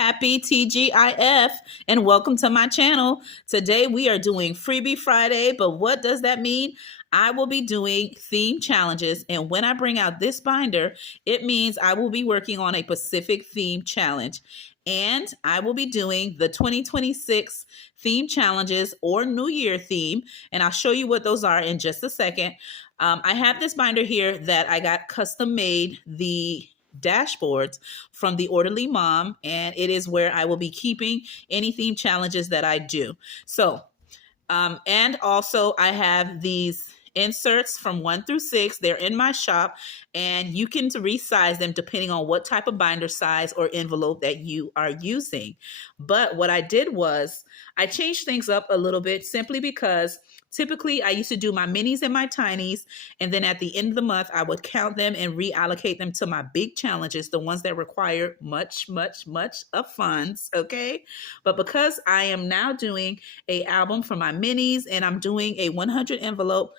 Happy TGIF and welcome to my channel. Today we are doing Freebie Friday, but what does that mean? I will be doing theme challenges, and when I bring out this binder, it means I will be working on a specific theme challenge. And I will be doing the 2026 theme challenges or New Year theme, and I'll show you what those are in just a second. I have this binder here that I got custom made, the dashboards from the Orderly Mom, and it is where I will be keeping any theme challenges that I do. So, and also I have these inserts from 1 through 6. They're in my shop, and you can resize them depending on what type of binder size or envelope that you are using. But what I did was I changed things up a little bit simply because typically I used to do my minis and my tinies, and then at the end of the month, I would count them and reallocate them to my big challenges, the ones that require much of funds, okay? But because I am now doing a album for my minis and I'm doing a 100 envelope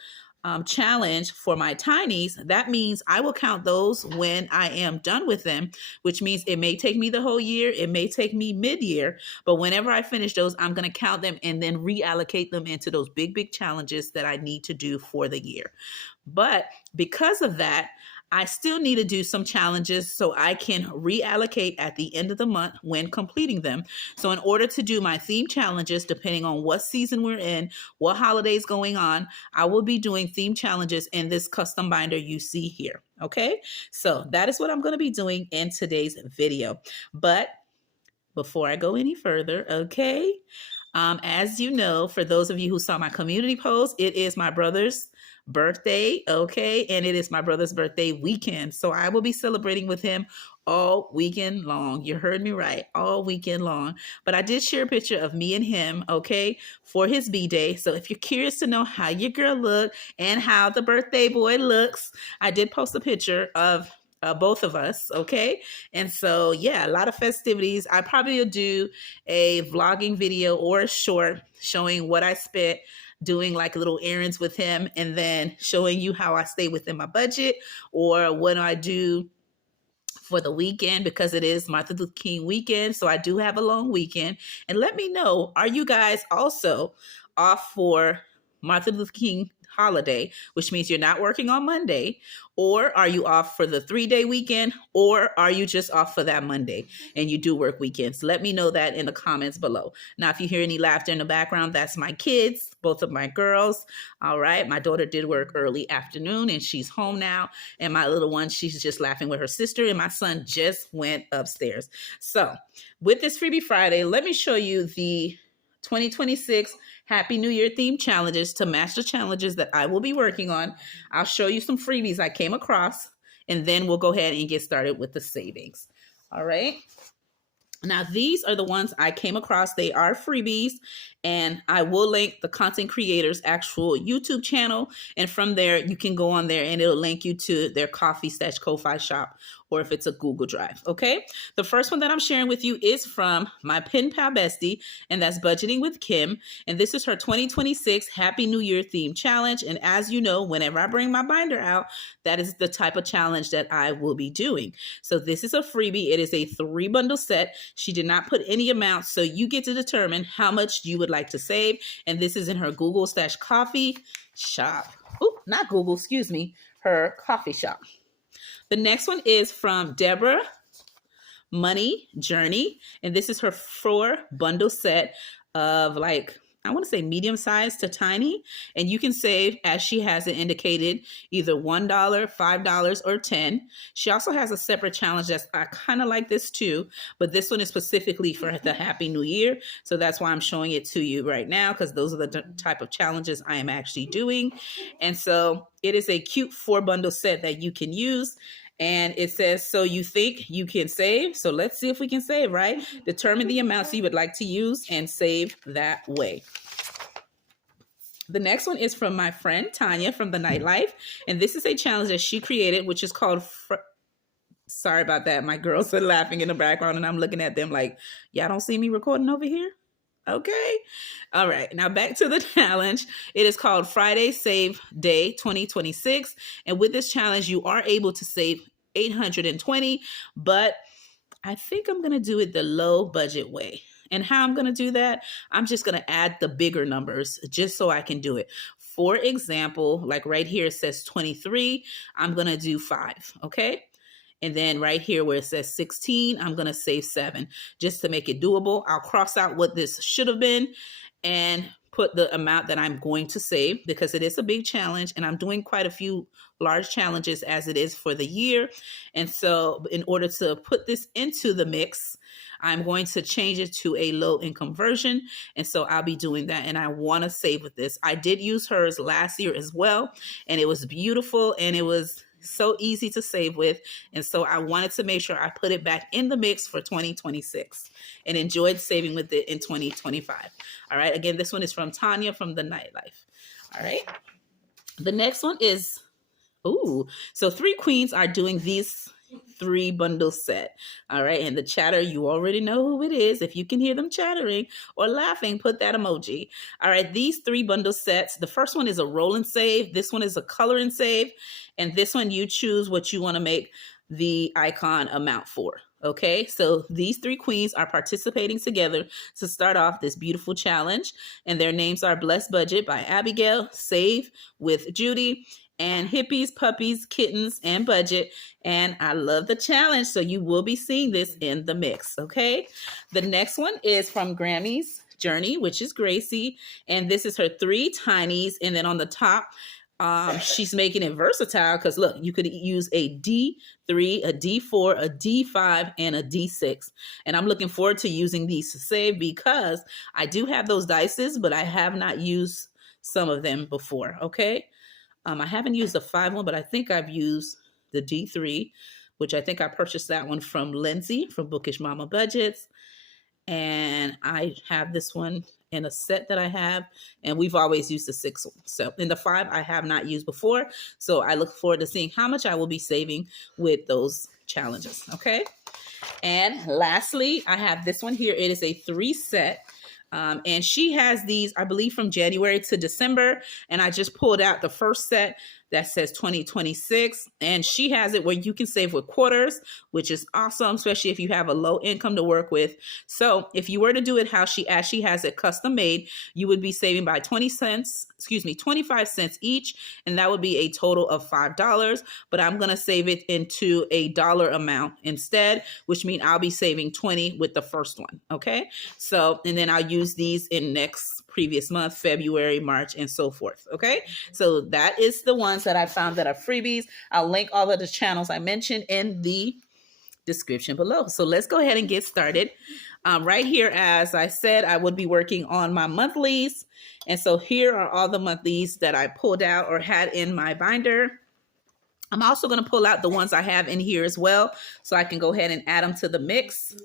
challenge for my tinies, that means I will count those when I am done with them, which means it may take me the whole year, it may take me mid-year, but whenever I finish those, I'm going to count them and then reallocate them into those big challenges that I need to do for the year. But because of that, I still need to do some challenges so I can reallocate at the end of the month when completing them. So in order to do my theme challenges, depending on what season we're in, what holidays going on, I will be doing theme challenges in this custom binder you see here. Okay, so that is what I'm going to be doing in today's video. But before I go any further, okay, as you know, for those of you who saw my community post, it is my brother's birthday, okay, and it is my brother's birthday weekend, so I will be celebrating with him all weekend long. You heard me right, all weekend long. But I did share a picture of me and him, okay, for his B-Day. So if you're curious to know how your girl look and how the birthday boy looks, I did post a picture of both of us, okay? And so, yeah, a lot of festivities. I probably will do a vlogging video or a short showing what I spent doing like little errands with him, and then showing you how I stay within my budget or what I do for the weekend, because it is Martin Luther King weekend. So I do have a long weekend. And let me know, are you guys also off for Martin Luther King holiday, which means you're not working on Monday, or are you off for the 3-day weekend, or are you just off for that Monday and you do work weekends? Let me know that in the comments below. Now, if you hear any laughter in the background, that's my kids, both of my girls. All right, my daughter did work early afternoon and she's home now, and my little one, she's just laughing with her sister, and my son just went upstairs. So with this Freebie Friday, let me show you the 2026 Happy New Year theme challenges to match the challenges that I will be working on. I'll show you some freebies I came across, and then we'll go ahead and get started with the savings. All right. Now, these are the ones I came across. They are freebies, and I will link the content creator's actual YouTube channel. And from there, you can go on there and it'll link you to their Ko-fi shop, or if it's a Google Drive, okay? The first one that I'm sharing with you is from my pen pal bestie, and that's Budgeting with Kim. And this is her 2026 Happy New Year theme challenge. And as you know, whenever I bring my binder out, that is the type of challenge that I will be doing. So this is a freebie. It is a 3-bundle set. She did not put any amounts, so you get to determine how much you would like to save. And this is in her Google/coffee shop. Oh, not Google, excuse me, her coffee shop. The next one is from Deborah Money Journey, and this is her 4-bundle set of, like, I want to say medium size to tiny, and you can save, as she has it indicated, either $1, $5, or $10. She also has a separate challenge that's, I kind of like this too, but this one is specifically for the Happy New Year, so that's why I'm showing it to you right now, because those are the type of challenges I am actually doing. And so it is a cute 4-bundle set that you can use. And it says, so you think you can save? So let's see if we can save, right? Determine the amounts you would like to use and save that way. The next one is from my friend Tanya from the Nightlife. And this is a challenge that she created, which is called, sorry about that. My girls are laughing in the background and I'm looking at them like, y'all don't see me recording over here? Okay. All right. Now back to the challenge. It is called Friday Save Day 2026. And with this challenge, you are able to save $820, but I think I'm going to do it the low budget way. And how I'm going to do that, I'm just going to add the bigger numbers just so I can do it. For example, like right here, it says 23. I'm going to do 5, okay? And then right here where it says 16, I'm going to save 7 just to make it doable. I'll cross out what this should have been and put the amount that I'm going to save because it is a big challenge and I'm doing quite a few large challenges as it is for the year. And so in order to put this into the mix, I'm going to change it to a low income version. And so I'll be doing that. And I want to save with this. I did use hers last year as well. And it was beautiful and it was so easy to save with. And so I wanted to make sure I put it back in the mix for 2026 and enjoyed saving with it in 2025. All right. Again, this one is from Tanya from the Nightlife. All right. The next one is, so 3 queens are doing these 3 bundle set. All right. And the chatter, you already know who it is. If you can hear them chattering or laughing, put that emoji. All right. These 3 bundle sets. The first one is a roll and save. This one is a color and save. And this one, you choose what you want to make the icon amount for. Okay, so these 3 queens are participating together to start off this beautiful challenge. And their names are Blessed Budget by Abigail, Save with Judy, and Hippies, Puppies, Kittens, and Budget. And I love the challenge, so you will be seeing this in the mix, okay? The next one is from Grammy's Journey, which is Gracie. And this is her 3 tinies. And then on the top, she's making it versatile because look, you could use a D3, a D4, a D5, and a D6. And I'm looking forward to using these to save because I do have those dices, but I have not used some of them before, okay? I haven't used the 5 one, but I think I've used the D3, which I think I purchased that one from Lindsay from Bookish Mama Budgets. And I have this one in a set that I have, and we've always used the 6 one. So in the 5, I have not used before. So I look forward to seeing how much I will be saving with those challenges. Okay. And lastly, I have this one here. It is a 3 set. And she has these, I believe, from January to December. And I just pulled out the first set that says 2026. And she has it where you can save with quarters, which is awesome, especially if you have a low income to work with. So if you were to do it as she has it custom made, you would be saving by 25 cents each. And that would be a total of $5. But I'm going to save it into a dollar amount instead, which means I'll be saving 20 with the first one. Okay. So, and then I'll use these in previous month, February, March, and so forth. Okay. So that is the ones that I found that are freebies. I'll link all of the channels I mentioned in the description below. So let's go ahead and get started. Right here, as I said, I would be working on my monthlies. And so here are all the monthlies that I pulled out or had in my binder. I'm also going to pull out the ones I have in here as well, so I can go ahead and add them to the mix.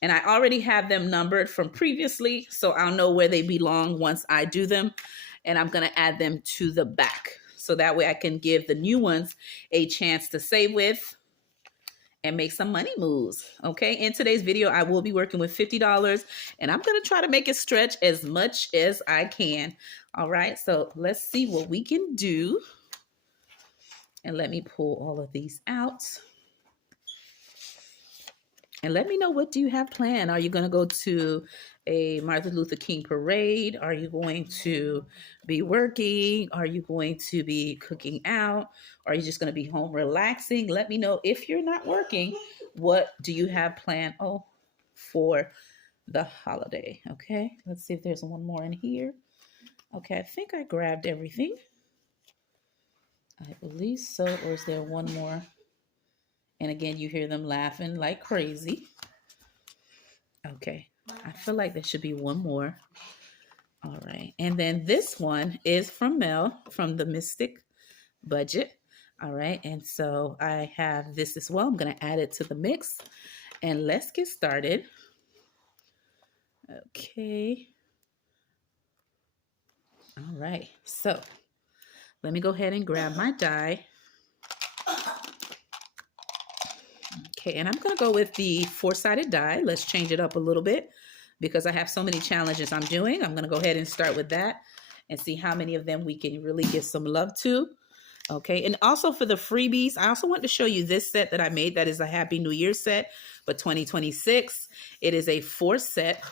And I already have them numbered from previously, so I'll know where they belong once I do them. And I'm going to add them to the back. So that way I can give the new ones a chance to save with and make some money moves. Okay, in today's video, I will be working with $50, and I'm going to try to make it stretch as much as I can. All right, so let's see what we can do. And let me pull all of these out. And let me know, what do you have planned? Are you going to go to a Martin Luther King parade? Are you going to be working? Are you going to be cooking out? Are you just going to be home relaxing? Let me know, if you're not working, what do you have planned for the holiday? Okay, let's see if there's one more in here. Okay, I think I grabbed everything. I believe so, or is there one more? And again, you hear them laughing like crazy. Okay, I feel like there should be one more. All right, and then this one is from Mel from the Mystic Budget. All right, and so I have this as well. I'm going to add it to the mix, and let's get started. Okay. All right, so let me go ahead and grab my die. Okay, and I'm going to go with the 4-sided die. Let's change it up a little bit because I have so many challenges I'm doing. I'm going to go ahead and start with that and see how many of them we can really give some love to. Okay, and also for the freebies, I also want to show you this set that I made that is a Happy New Year set for 2026. It is a 4 set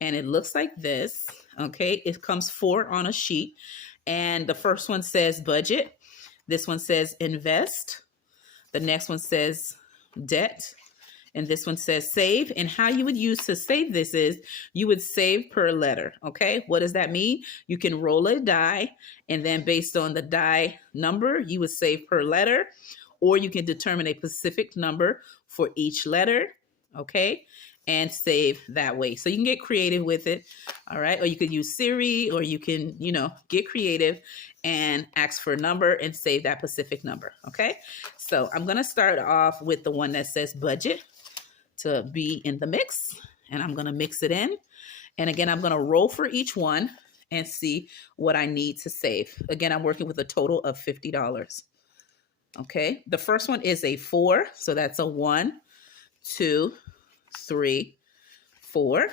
and it looks like this. Okay, it comes 4 on a sheet, and the first one says budget. This one says invest. The next one says debt. And this one says save. And how you would use to save this is you would save per letter. Okay. What does that mean? You can roll a die, and then based on the die number, you would save per letter, or you can determine a specific number for each letter. Okay. And save that way. So you can get creative with it. All right. Or you could use Siri, or you can, get creative and ask for a number and save that specific number. Okay. So I'm going to start off with the one that says budget to be in the mix, and I'm going to mix it in. And again, I'm going to roll for each one and see what I need to save. Again, I'm working with a total of $50. Okay. The first one is a 4. So that's a 1, 2, 3, 4.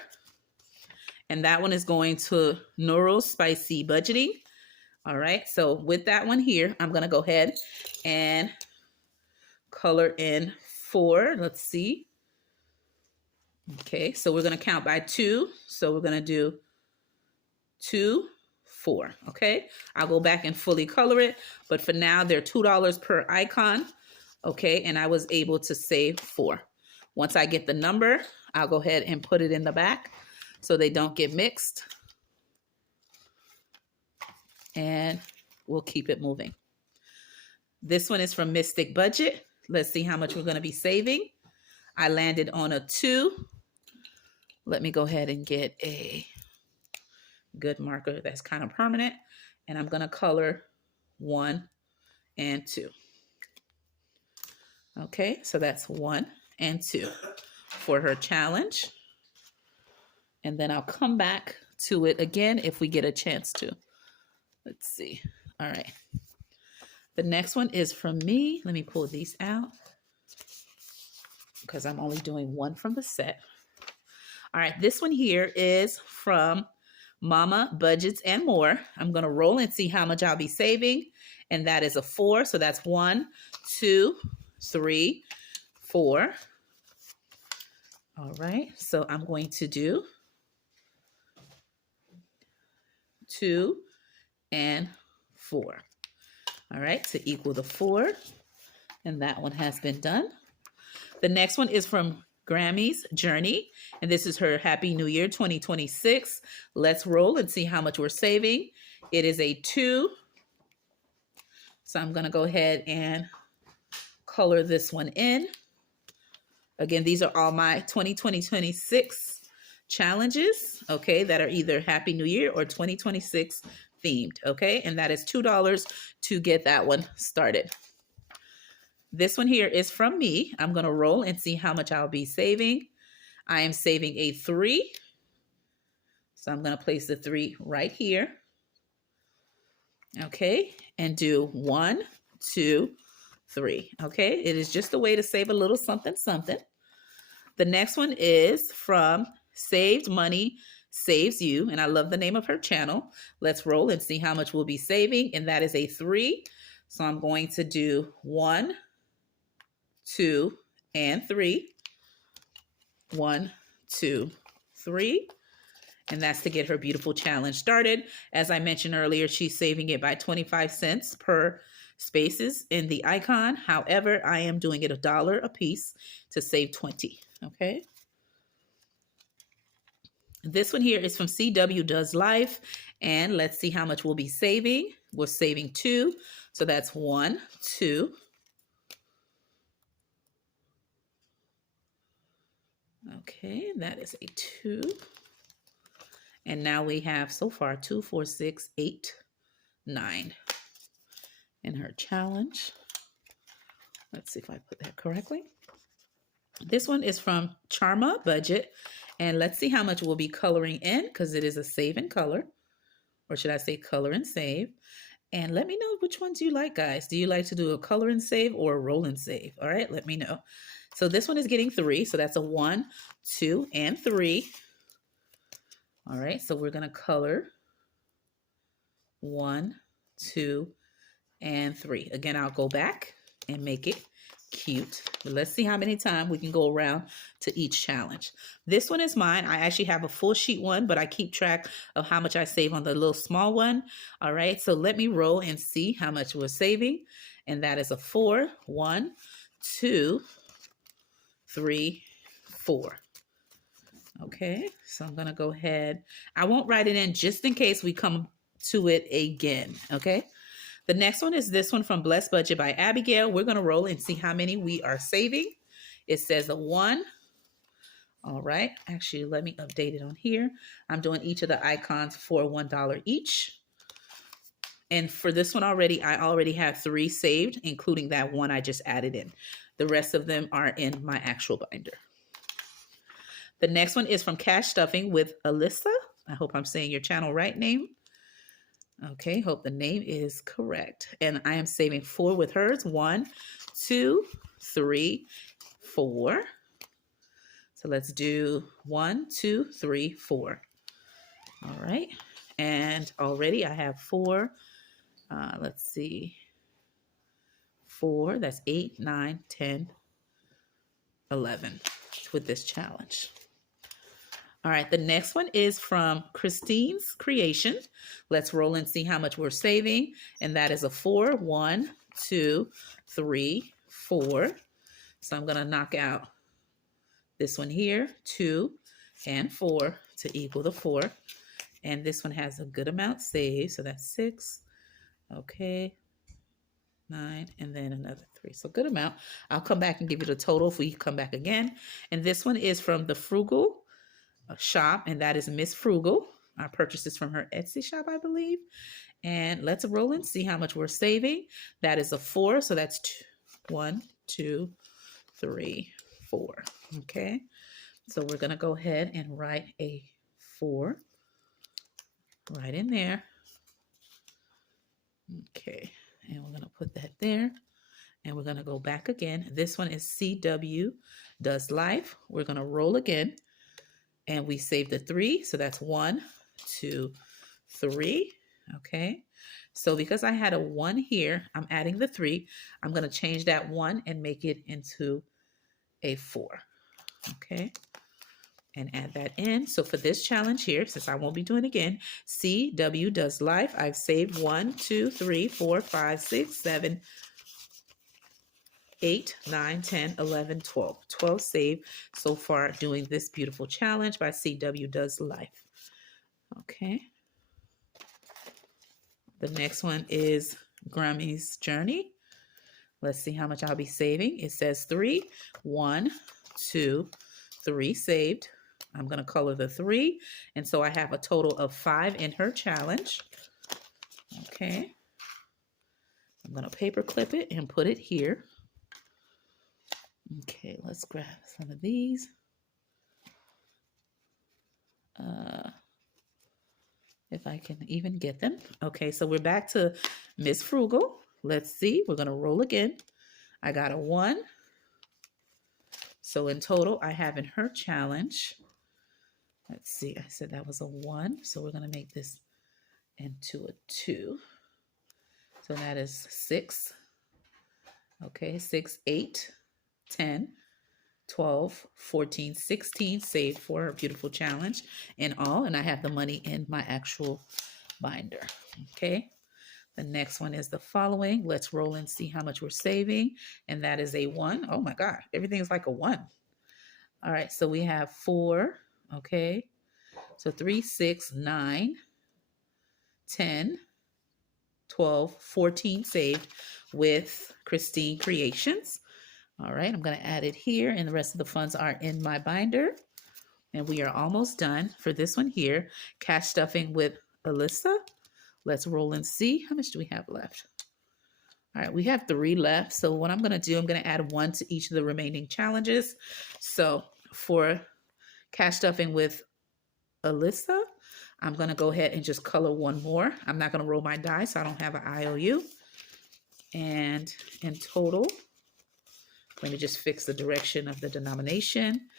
And that one is going to Neuro Spicy Budgeting. All right. So with that one here, I'm going to go ahead and color in 4. Let's see. Okay, so we're going to count by 2. So we're going to do 2, 4. Okay, I'll go back and fully color it. But for now, they're $2 per icon. Okay, and I was able to save 4. Once I get the number, I'll go ahead and put it in the back so they don't get mixed. And we'll keep it moving. This one is from Mystic Budget. Let's see how much we're going to be saving. I landed on a 2. Let me go ahead and get a good marker that's kind of permanent. And I'm going to color 1 and 2. Okay, so that's 1 and 2 for her challenge. And then I'll come back to it again if we get a chance to. Let's see. All right. The next one is from me. Let me pull these out because I'm only doing 1 from the set. All right, this one here is from Mama Budgets and More. I'm going to roll and see how much I'll be saving. And that is a 4. So that's 1, 2, 3, 4. All right, so I'm going to do 2 and 4. All right, to equal the 4. And that one has been done. The next one is from Grammy's Journey, and this is her Happy New Year 2026. Let's roll and see how much we're saving. It is a 2. So I'm going to go ahead and color this one in. Again, these are all my 2026 challenges, okay, that are either Happy New Year or 2026 themed, okay? And that is $2 to get that one started. This one here is from me. I'm going to roll and see how much I'll be saving. I am saving a 3. So I'm going to place the 3 right here. Okay. And do 1, 2, 3. Okay. It is just a way to save a little something, something. The next one is from Saved Money Saves You. And I love the name of her channel. Let's roll and see how much we'll be saving. And that is a 3. So I'm going to do 1, 2, and 3. 1, 2, 3. And that's to get her beautiful challenge started. As I mentioned earlier, she's saving it by 25 cents per spaces in the icon. However, I am doing it $1 a piece to save 20. Okay. This one here is from CW Does Life. And let's see how much we'll be saving. We're saving 2. So that's 1, 2. Okay, that is a 2. And now we have so far 2, 4, 6, 8, 9 in her challenge. Let's see if I put that correctly. This one is from Charma Budget. And let's see how much we'll be coloring in because it is a save and color. Or should I say color and save? And let me know which ones you like, guys. Do you like to do a color and save or a roll and save? All right, let me know. So this one is getting 3. So that's a 1, 2, and 3. All right, so we're going to color 1, 2, and 3. Again, I'll go back and make it cute. But let's see how many times we can go around to each challenge. This one is mine. I actually have a full sheet one, but I keep track of how much I save on the little small one. All right, so let me roll and see how much we're saving. And that is a 4. 1, 2, 3, 4. Okay, so I'm gonna go ahead. I won't write it in just in case we come to it again. Okay. The next one is this one from Blessed Budget by Abigail. We're going to roll and see how many we are saving. It says a 1. All right. Actually, let me update it on here. I'm doing each of the icons for $1 each. And for this one already, I already have 3 saved, including that one I just added in. The rest of them are in my actual binder. The next one is from Cash Stuffing with Alyssa. I hope I'm saying your channel right name. Okay, hope the name is correct. And I am saving 4 with hers. 1, 2, 3, 4. So let's do 1, 2, 3, 4. All right. And already I have 4. Let's see. 4, that's 8, 9, 10, 11 with this challenge. All right, the next one is from Christine's Creation. Let's roll and see how much we're saving. And that is a 4. 1, 2, 3, 4. So I'm going to knock out this one here, 2 and 4 to equal the 4. And this one has a good amount saved. So that's 6. Okay. 9 and then another 3. So good amount. I'll come back and give you the total if we come back again. And this one is from the Frugal shop, and that is Miss Frugal. I purchased this from her Etsy shop, I believe. And let's roll and see how much we're saving. That is a 4, so that's 1, 2, 3, 4. Okay, so we're gonna go ahead and write a 4 right in there. Okay, and we're gonna put that there, and we're gonna go back again. This one is CW Does Life. We're gonna roll again. And we saved the 3, so that's 1, 2, 3. Okay, so because I had a 1 here, I'm adding the 3. I'm going to change that 1 and make it into a 4. Okay, and add that in. So for this challenge here, since I won't be doing it again, CW Does Life, I've saved 1, 2, 3, 4, 5, 6, 7, 8, 9, 10, 11, 12. 12 saved so far doing this beautiful challenge by CW Does Life. Okay. The next one is Grummy's Journey. Let's see how much I'll be saving. It says 3. 1, 2, 3 saved. I'm going to color the 3. And so I have a total of 5 in her challenge. Okay. I'm going to paper clip it and put it here. Okay, let's grab some of these. If I can even get them. Okay, so we're back to Miss Frugal. Let's see. We're going to roll again. I got a 1. So in total, I have in her challenge. Let's see. I said that was a 1. So we're going to make this into a 2. So that is 6. Okay, 6, 8. 10, 12, 14, 16 saved for a beautiful challenge in all. And I have the money in my actual binder. Okay. The next one is the following. Let's roll and see how much we're saving. And that is a 1. Oh my God. Everything is like a 1. All right. So we have 4. Okay. So 3, 6, 9, 10, 12, 14 saved with Christine Creations. All right, I'm going to add it here, and the rest of the funds are in my binder. And we are almost done for this one here. Cash Stuffing with Alyssa. Let's roll and see. How much do we have left? All right, we have 3 left. So what I'm going to do, I'm going to add 1 to each of the remaining challenges. So for Cash Stuffing with Alyssa, I'm going to go ahead and just color 1 more. I'm not going to roll my die, so I don't have an IOU. And in total, let me just fix the direction of the denomination.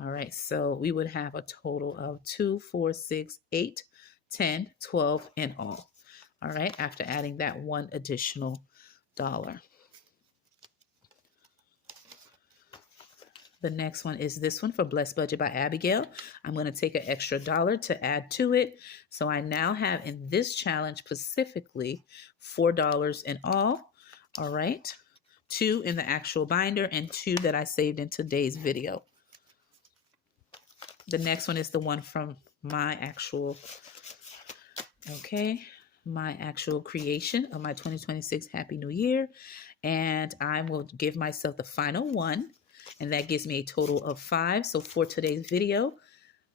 All right, so we would have a total of 2, 4, 6, 8, 10, 12 in all. All right, after adding that 1 additional The next one is this one for Blessed Budget by Abigail. I'm going to take an extra $1 to add to it. So I now have in this challenge specifically $4 in all. All right. 2 in the actual binder and 2 that I saved in today's video. The next one is the one from my actual creation of my 2026 Happy New Year. And I will give myself the final one. And that gives me a total of 5. So for today's video,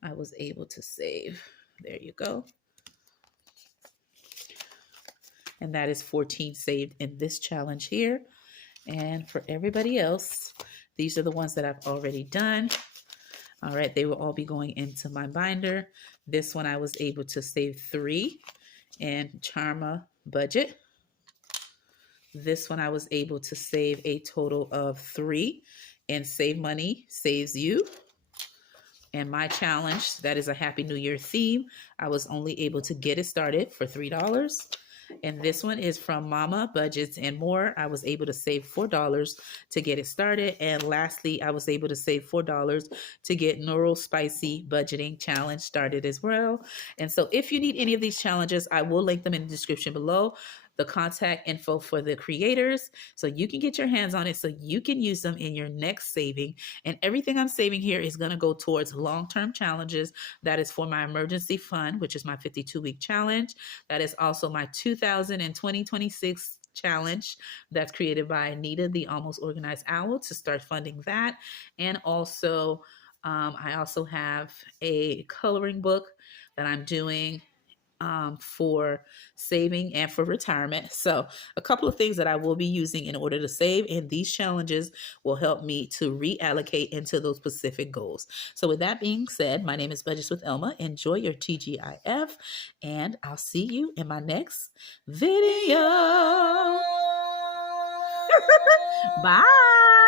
I was able to save. There you go. And that is 14 saved in this challenge here. And for everybody else, these are the ones that I've already done. All right, they will all be going into my binder. This one I was able to save 3 in Charma Budget. This one I was able to save a total of 3 in Save Money Saves You. And my challenge, that is a Happy New Year theme, I was only able to get it started for $3. And this one is from Mama Budgets and More. I was able to save $4 to get it started. And lastly, I was able to save $4 to get Neural Spicy Budgeting Challenge started as well. And so if you need any of these challenges, I will link them in the description below. The contact info for the creators, so you can get your hands on it, so you can use them in your next saving. And everything I'm saving here is going to go towards long-term challenges. That is for my emergency fund, which is my 52-week challenge. That is also my 2026 challenge that's created by Anita, the Almost Organized Owl, to start funding that. And also, I also have a coloring book that I'm doing for saving and for retirement. So a couple of things that I will be using in order to save, and these challenges will help me to reallocate into those specific goals. So with that being said, my name is Budgets with Elma. Enjoy your TGIF, and I'll see you in my next video. Bye.